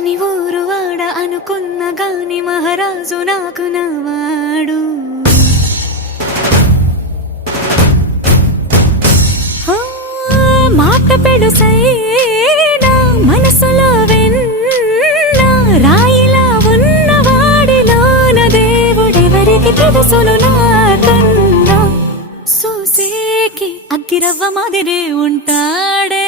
అని ఊరు వాడ అనుకున్న గాని మహారాజు నాకు నవాడు. మాట పెడుసైనా మనసులో వెన్న రాయిలా ఉన్నవాడిలోన దేవుడెవరికి తెలుసును నాకన్నా. సూసేకి అగ్గిరవ్వ మాదిరే ఉంటాడే